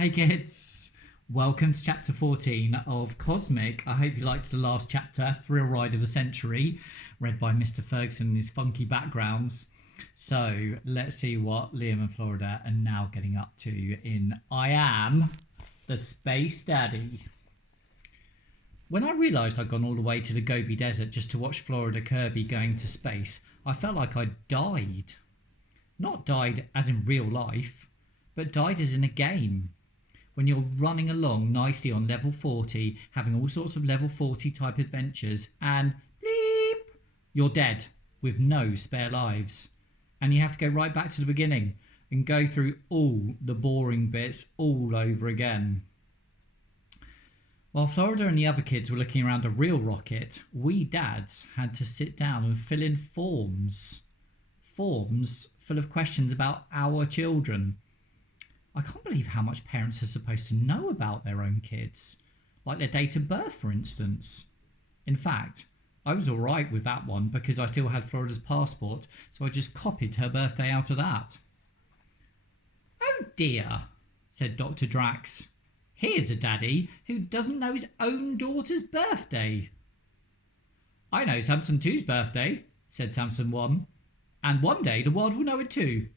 Hey kids, welcome to chapter 14 of Cosmic. I hope you liked the last chapter, Thrill Ride of the Century, read by Mr. Ferguson and his funky backgrounds. So let's see what Liam and Florida are now getting up to in I Am the Space Daddy. When I realised I'd gone all the way to the Gobi Desert just to watch Florida Kirby going to space, I felt like I'd died. Not died as in real life, but died as in a game. When you're running along nicely on level 40, having all sorts of level 40 type adventures, and bleep, you're dead with no spare lives. And you have to go right back to the beginning and go through all the boring bits all over again. While Florida and the other kids were looking around a real rocket, we dads had to sit down and fill in forms. Forms full of questions about our children. I can't believe how much parents are supposed to know about their own kids, like their date of birth, for instance. In fact, I was alright with that one because I still had Florida's passport, so I just copied her birthday out of that. Oh dear, said Dr. Drax. Here's a daddy who doesn't know his own daughter's birthday. I know Samson 2's birthday, said Samson 1, and one day the world will know it too.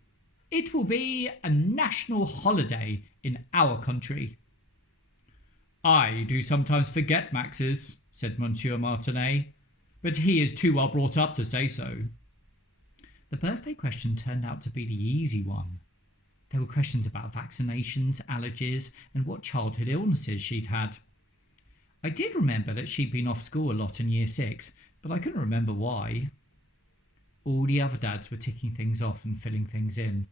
It will be a national holiday in our country. I do sometimes forget Max's, said Monsieur Martinet, but he is too well brought up to say so. The birthday question turned out to be the easy one. There were questions about vaccinations, allergies, and what childhood illnesses she'd had. I did remember that she'd been off school a lot in year 6, but I couldn't remember why. All the other dads were ticking things off and filling things in.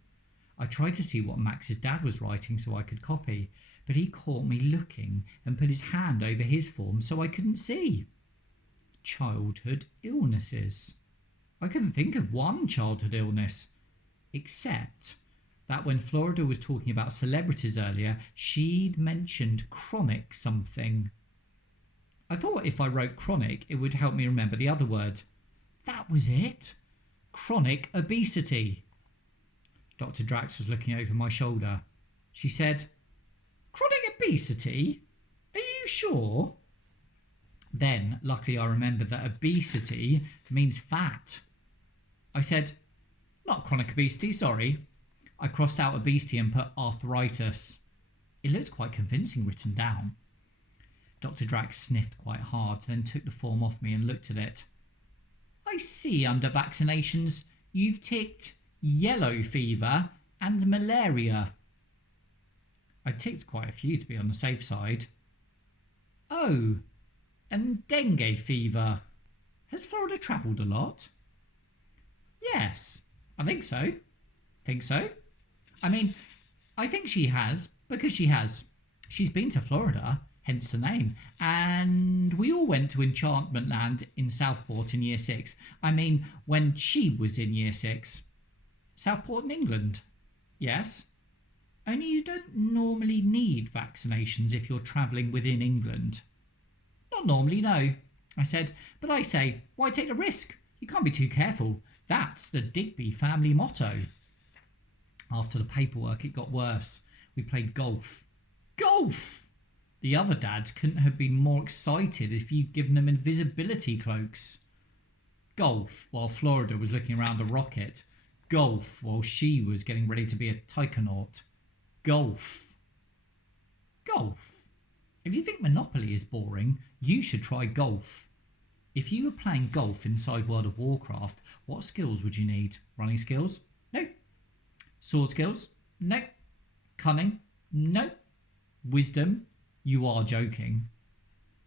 I tried to see what Max's dad was writing so I could copy, but he caught me looking and put his hand over his form so I couldn't see. Childhood illnesses. I couldn't think of one childhood illness, except that when Florida was talking about celebrities earlier, she'd mentioned chronic something. I thought if I wrote chronic, it would help me remember the other word. That was it. Chronic obesity. Dr. Drax was looking over my shoulder. She said, Chronic obesity? Are you sure? Then, luckily, I remembered that obesity means fat. I said, Not chronic obesity, sorry. I crossed out obesity and put arthritis. It looked quite convincing written down. Dr. Drax sniffed quite hard, then took the form off me and looked at it. I see under vaccinations you've ticked yellow fever and malaria. I ticked quite a few to be on the safe side. Oh, and dengue fever. Has Florida travelled a lot? Yes, I think so. Think so? I think she has, because she has. She's been to Florida, hence the name, and we all went to Enchantment Land in Southport in year 6. When she was in year 6. Southport in England? Yes. Only you don't normally need vaccinations if you're travelling within England. Not normally, no, I said. But I say, why take the risk? You can't be too careful. That's the Digby family motto. After the paperwork, it got worse. We played golf. Golf! The other dads couldn't have been more excited if you'd given them invisibility cloaks. Golf, while Florida was looking around the rocket. Golf, while she was getting ready to be a taikonaut. Golf. Golf. If you think Monopoly is boring, you should try golf. If you were playing golf inside World of Warcraft, what skills would you need? Running skills? No. Sword skills? No. Cunning? No. Wisdom? You are joking.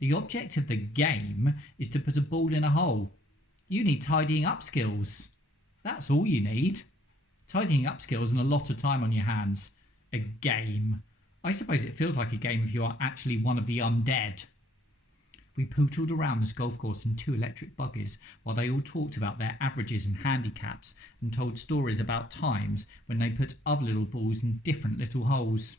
The object of the game is to put a ball in a hole. You need tidying up skills. That's all you need. Tidying up skills and a lot of time on your hands. A game. I suppose it feels like a game if you are actually one of the undead. We pootled around this golf course in 2 electric buggies while they all talked about their averages and handicaps and told stories about times when they put other little balls in different little holes.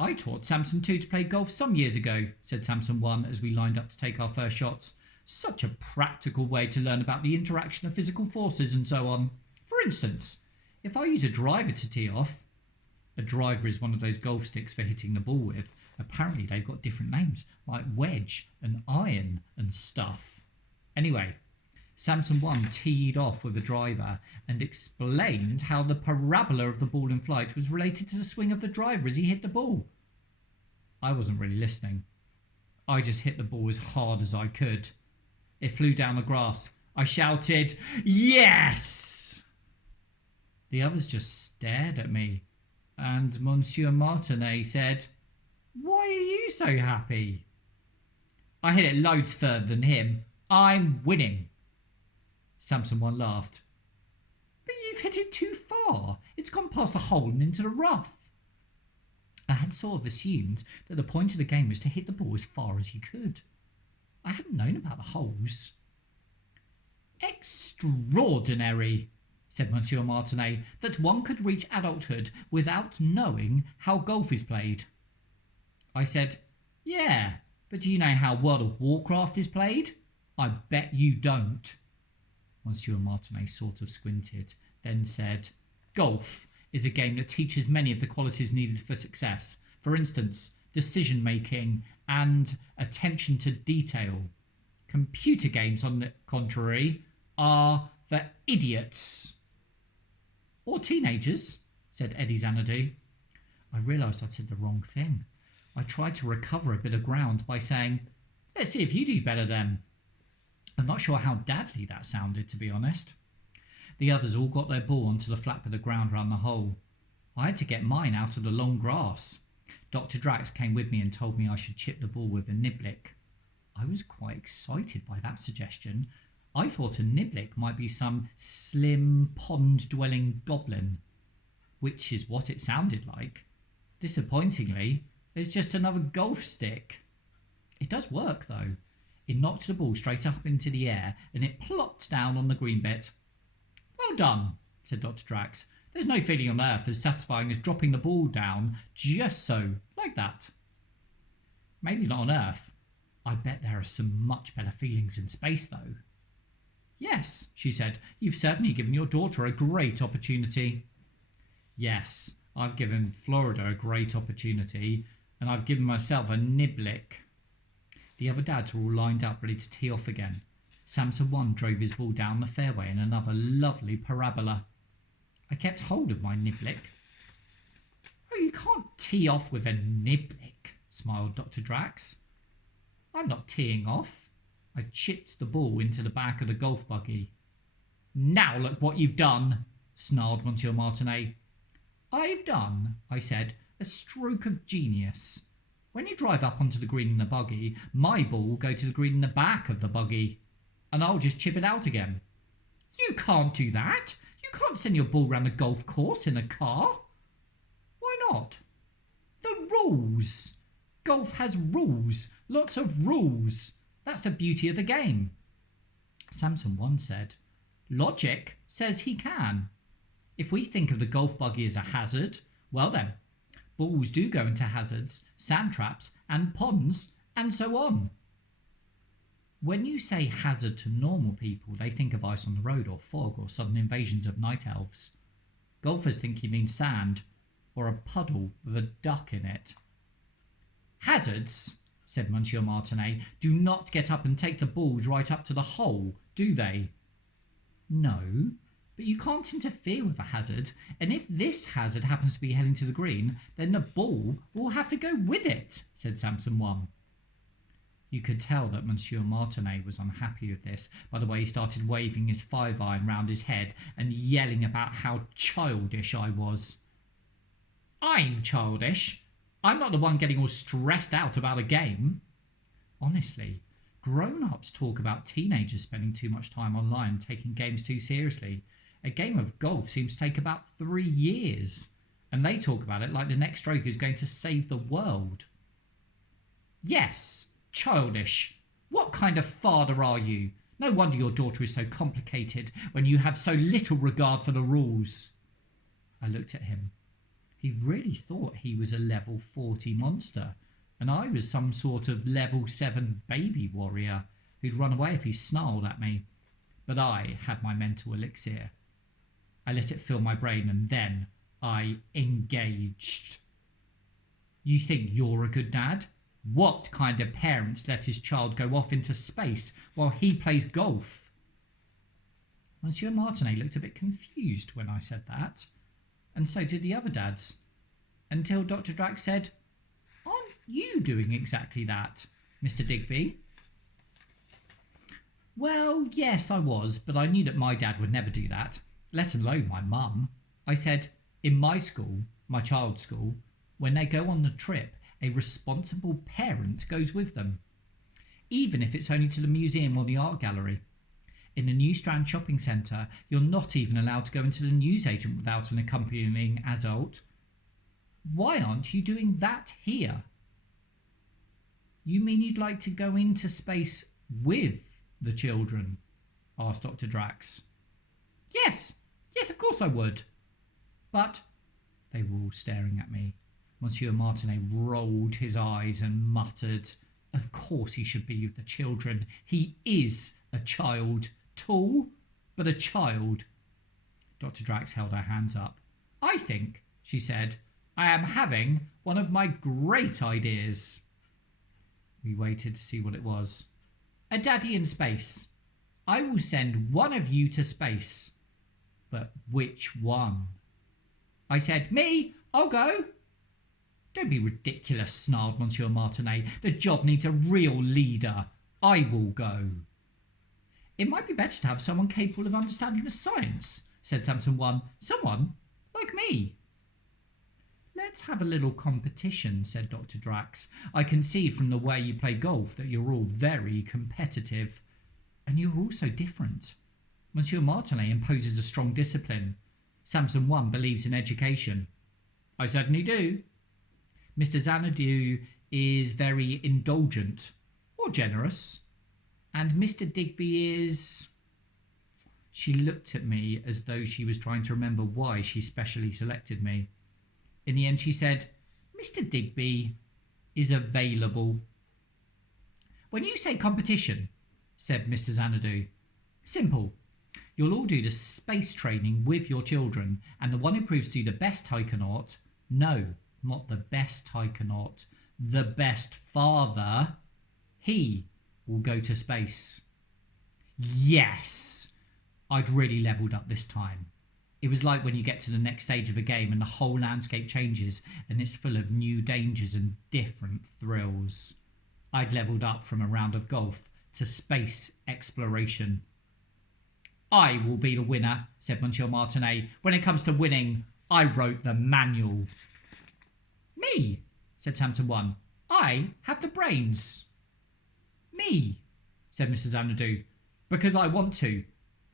I taught Samson 2 to play golf some years ago, said Samson 1 as we lined up to take our first shots. Such a practical way to learn about the interaction of physical forces and so on. For instance, if I use a driver to tee off, A driver is one of those golf sticks for hitting the ball with. Apparently they've got different names, like wedge and iron and stuff. Anyway, Samson 1 teed off with the driver and explained how the parabola of the ball in flight was related to the swing of the driver as he hit the ball. I wasn't really listening. I just hit the ball as hard as I could. It flew down the grass. I shouted, "Yes!" The others just stared at me, and Monsieur Martinet said, "Why are you so happy?" "I hit it loads further than him. I'm winning." Samson 1 laughed. "But you've hit it too far. It's gone past the hole and into the rough." I had sort of assumed that the point of the game was to hit the ball as far as you could. I hadn't known about the holes. "Extraordinary," said Monsieur Martinet, "that one could reach adulthood without knowing how golf is played." I said, "Yeah, but do you know how World of Warcraft is played? I bet you don't." Monsieur Martinet sort of squinted, then said, "Golf is a game that teaches many of the qualities needed for success. For instance, decision-making and attention to detail. Computer games, on the contrary, are for idiots." "Or teenagers," said Eddie Xanadu. I realised I'd said the wrong thing. I tried to recover a bit of ground by saying, "Let's see if you do better then." I'm not sure how dadly that sounded, to be honest. The others all got their ball onto the flat bit of ground round the hole. I had to get mine out of the long grass. Dr. Drax came with me and told me I should chip the ball with a niblick. I was quite excited by that suggestion. I thought a niblick might be some slim, pond-dwelling goblin, which is what it sounded like. Disappointingly, it's just another golf stick. It does work, though. It knocked the ball straight up into the air and it plopped down on the green bit. "Well done," said Dr. Drax. "There's no feeling on earth as satisfying as dropping the ball down just so, like that." "Maybe not on Earth. I bet there are some much better feelings in space, though." "Yes," she said, "you've certainly given your daughter a great opportunity." "Yes, I've given Florida a great opportunity, and I've given myself a niblick." The other dads were all lined up ready to tee off again. Samson 1 drove his ball down the fairway in another lovely parabola. I kept hold of my niblick. "Oh, you can't tee off with a niblick," smiled Dr. Drax. "I'm not teeing off." I chipped the ball into the back of the golf buggy. "Now look what you've done," snarled Monsieur Martinet. "I've done," I said, "a stroke of genius. When you drive up onto the green in the buggy, my ball will go to the green in the back of the buggy, and I'll just chip it out again." "You can't do that. You can't send your ball round a golf course in a car." "Why not?" "The rules. Golf has rules. Lots of rules. That's the beauty of the game." Samson 1 said, "Logic says he can. If we think of the golf buggy as a hazard, well then, balls do go into hazards, sand traps and ponds and so on." When you say hazard to normal people, they think of ice on the road or fog or sudden invasions of night elves. Golfers think you mean sand or a puddle with a duck in it. "Hazards," said Monsieur Martinet, "do not get up and take the balls right up to the hole, do they?" "No, but you can't interfere with a hazard, and if this hazard happens to be heading to the green, then the ball will have to go with it," said Samson 1. You could tell that Monsieur Martinet was unhappy with this by the way he started waving his 5-iron round his head and yelling about how childish I was. "I'm childish. I'm not the one getting all stressed out about a game." Honestly, grown-ups talk about teenagers spending too much time online and taking games too seriously. A game of golf seems to take about 3 years, and they talk about it like the next stroke is going to save the world. "Yes, childish. What kind of father are you? No wonder your daughter is so complicated when you have so little regard for the rules." I looked at him. He really thought he was a level 40 monster, and I was some sort of level 7 baby warrior who'd run away if he snarled at me. But I had my mental elixir. I let it fill my brain, and then I engaged. You think you're a good dad? What kind of parents let his child go off into space while he plays golf? Monsieur Martinet looked a bit confused when I said that, and so did the other dads, until Dr. Drax said, "Aren't you doing exactly that, Mr. Digby?" Well, yes, I was, but I knew that my dad would never do that, let alone my mum. I said, in my school, my child's school, when they go on the trip, a responsible parent goes with them, even if it's only to the museum or the art gallery. In the New Strand shopping centre, you're not even allowed to go into the newsagent without an accompanying adult. Why aren't you doing that here? You mean you'd like to go into space with the children? Asked Dr. Drax. Yes, of course I would. But they were all staring at me. Monsieur Martinet rolled his eyes and muttered, "Of course he should be with the children. He is a child. Tall, but a child." Dr. Drax held her hands up. "I think," she said, "I am having one of my great ideas." We waited to see what it was. "A daddy in space. I will send one of you to space. But which one?" I said, "Me, I'll go." "Don't be ridiculous," snarled Monsieur Martinet. "The job needs a real leader. I will go." "It might be better to have someone capable of understanding the science," said Samson 1. "Someone like me." "Let's have a little competition," said Dr. Drax. "I can see from the way you play golf that you're all very competitive. And you're all so different. Monsieur Martinet imposes a strong discipline. Samson 1 believes in education." "I certainly do." "Mr. Xanadu is very indulgent or generous. And Mr. Digby is..." She looked at me as though she was trying to remember why she specially selected me. In the end she said, "Mr. Digby is available." "When you say competition," said Mr. Xanadu, "simple. You'll all do the space training with your children, and the one who proves to be the best taikonaut, no, not the best taikonaut, the best father, he will go to space." Yes! I'd really levelled up this time. It was like when you get to the next stage of a game and the whole landscape changes and it's full of new dangers and different thrills. I'd levelled up from a round of golf to space exploration. "I will be the winner," said Monsieur Martinet. "When it comes to winning, I wrote the manual." "Me," said Samson 1. "I have the brains." "Me," said Mr. Xanadu, "because I want to,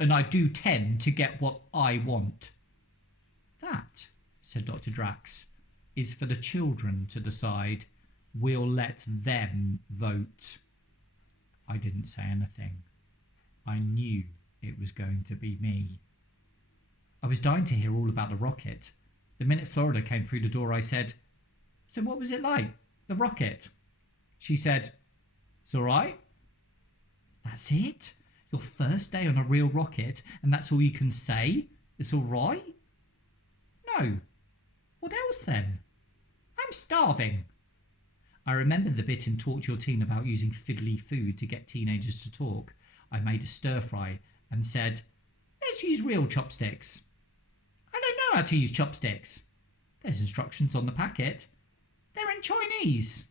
and I do tend to get what I want." "That," said Dr. Drax, "is for the children to decide. We'll let them vote." I didn't say anything. I knew it was going to be me. I was dying to hear all about the rocket. The minute Florida came through the door, I said, "So what was it like, the rocket?" She said, "It's all right." "That's it? Your first day on a real rocket, and that's all you can say? It's all right?" "No. What else then?" "I'm starving." I remembered the bit in Talk to Your Teen about using fiddly food to get teenagers to talk. I made a stir-fry and said, "Let's use real chopsticks." "I don't know how to use chopsticks." "There's instructions on the packet." "They're in Chinese."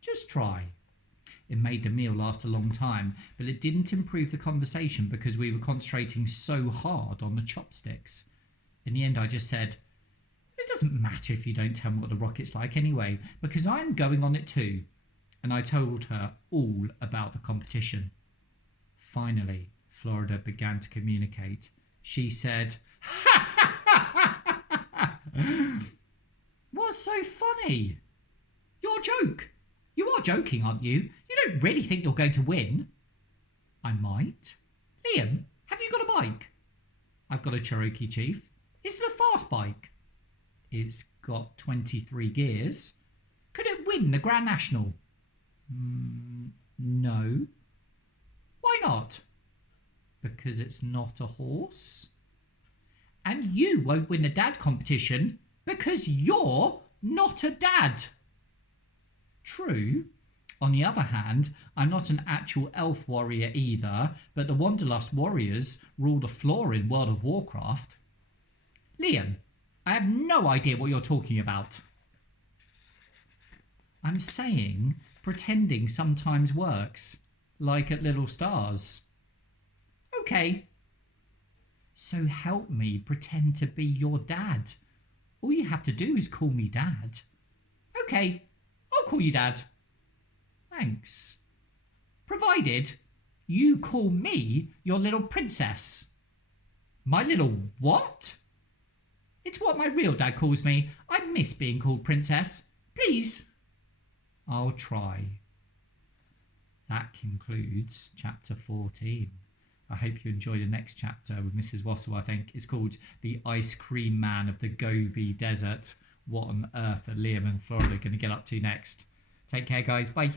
"Just try." It made the meal last a long time, but it didn't improve the conversation because we were concentrating so hard on the chopsticks. In the end, I just said, "It doesn't matter if you don't tell me what the rocket's like anyway, because I'm going on it too." And I told her all about the competition. Finally, Florida began to communicate. She said, "What's so funny?" "Your joke. You are joking, aren't you? You don't really think you're going to win." "I might." "Liam, have you got a bike?" "I've got a Cherokee Chief." "Is it a fast bike?" "It's got 23 gears." "Could it win the Grand National?" No." "Why not?" "Because it's not a horse." "And you won't win the dad competition. Because you're not a dad. True. On the other hand, I'm not an actual elf warrior either, but the Wanderlust warriors rule the floor in World of Warcraft. Liam, I have no idea what you're talking about. I'm saying pretending sometimes works, like at Little Stars. Okay. So help me pretend to be your dad. All you have to do is call me Dad. Okay, I'll call you Dad. Thanks. Provided you call me your little princess. My little what? It's what my real dad calls me. I miss being called princess. Please. I'll try. That concludes chapter 14. I hope you enjoy the next chapter with Mrs. Wassel, I think. It's called The Ice Cream Man of the Gobi Desert. What on earth are Liam and Florida going to get up to next? Take care, guys. Bye.